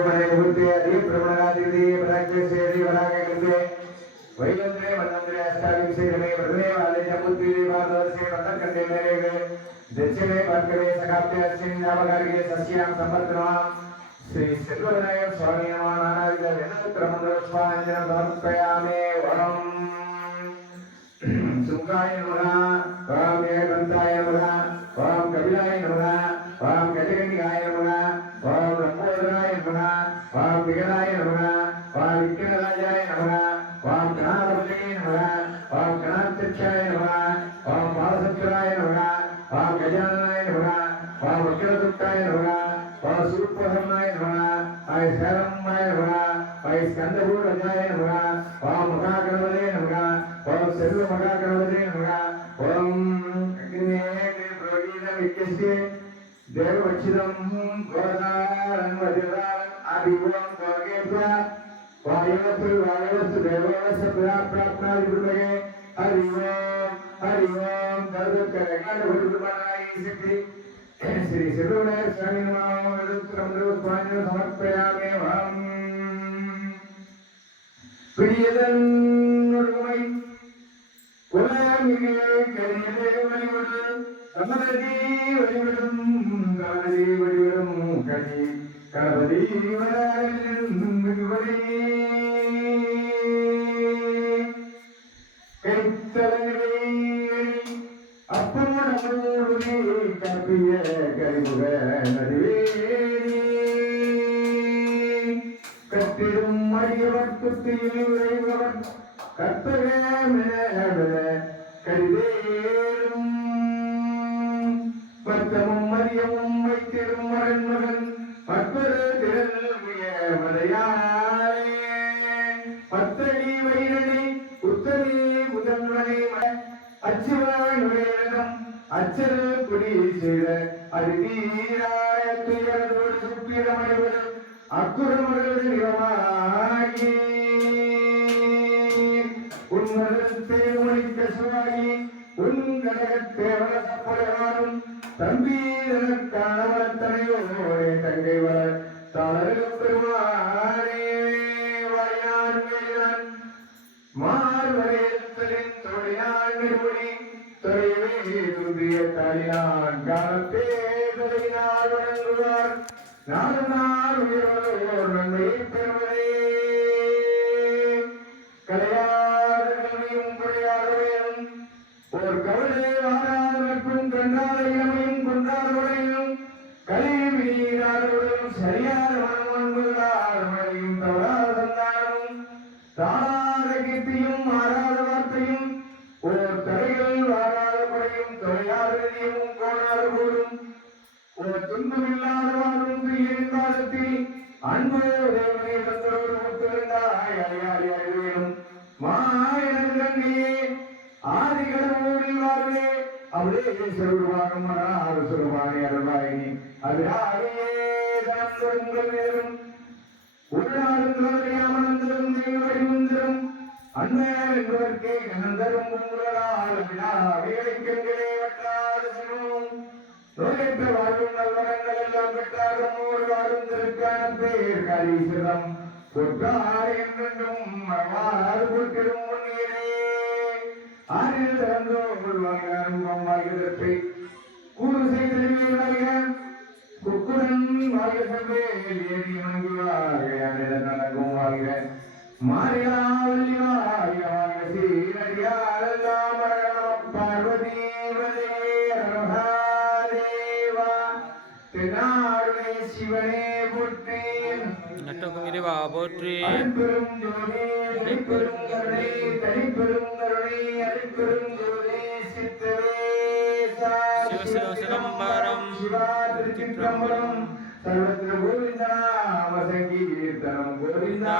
ಉಪನೆ ಕುಂತೆ ಅರಿ ಪ್ರಮಣಾದಿದಿ ಬರಕ್ಕೆ ಸೇರಿ ಬರಾಗ ಕಂದೆ ವೈಲಂದ್ರೆ ವನಂದ್ರೆ ಅಷ್ಟಾಗಿ ಸೇರನೆ ಬರನೆ ವಾಲೆ ಜಮುತ್ತಿರಿ ಬಾದವ ಸೇ ಬರನ ಕಂದೆ ಮೇರೆಗೆ ದಕ್ಷಿಣೆ ಬರ್ಕಡೆ ಸಕಾಪ್ತೆ ಅಶ್ವಿನಿ ನಾಮಗಾರಿಗೆ ಸಸ್ಯಾಂ ಸಮರ್ಪಣ ಶ್ರೀ ಸಿದ್ಧವಿನಾಯಕ ಸ್ವಾಮಿ ನಮಃ ನಾನಾವಿಧ ವೇಣುತ್ರ ಮಂಗಳ ಸ್ವಾಮಿ ಸಮರ್ಪಯಾಮೆ ವರಂ ಸುಖಾಯ ನಮಃ ಓಂ ಏಕಂತಾಯ ನಮಃ ಓಂ ಕಪಿಲಾಯ ನಮಃ శూర్పధర్మాయ నమ వాయ శరంబాయ నమ వాయ స్కందభూరజాయ శరీర ముఖాగ్రవదే దేవచ్చిదం ശ്രീ സിദ്ധുവിനേശ്വരി സമർപ്പയാമേവാം പ്രിയതൻ ഒരുമൈ കുലമികെ കരിയതേ വഴിവിടും സമ്മതേ വഴിവിടും കാലേ വഴിവിടും കരി കടപതി വരാലിൽ നിന്നും വിപടിയേ கப்பிய கரிமுக நடுவேரி கத்திடும் அடியவர் தீவிரைவன் உறைபவர் கற்பகமென பத்தமும் மரியமும் வைத்திடும் மரண்மகன் பத்தரு திரள்மிய மலையாளே. பத்தடி வைரனை உத்தரி முதன்வனை அச்சுவாய் வேறு அச்சரு குடி அருவீராய துயரதோடு சுப்பிரமணிவரும் அக்குறமர்கள் நிறமாகி. உன்மதத்தை ஒழிக்க சுவாகி உன் கடகத்தேவர சப்புரகாரும் தம்பீரனுக்கான தொலைவே துந்திய காலத்தே தொலைவினால் வழங்குவார் நாடு நாள் நன்மையை பெறுவதே. கலையாத கல்வியும் ஒரு கவலை வாராத நட்பும் கண்டாத கலை துயரின் அன்பு தேவனை தந்தரோடு அறியாடி அறிவேனும் அவளே சொல்வாகும் சொல்வானே அருள்வாயினி. உங்கள் மேலும். உங்களால். விழா வேலைக்கங்களே வட்டார். பேர் கலீசுரம் பொற்றார் என்றென்றும் மகவாறு பொற்கிடும் முன்னீரே. ஆறில் திறந்தோ வாழ்கிறாரும் கூறு குக்குடன் வாழ்க ஏறி வணங்குவார்கள் நடக்கும் வாழ்க. சிவ சிதம்பரம். சிவா திருச்சிற்றம்பலம் சர்வத்திர கோவிந்தா கோவிந்தா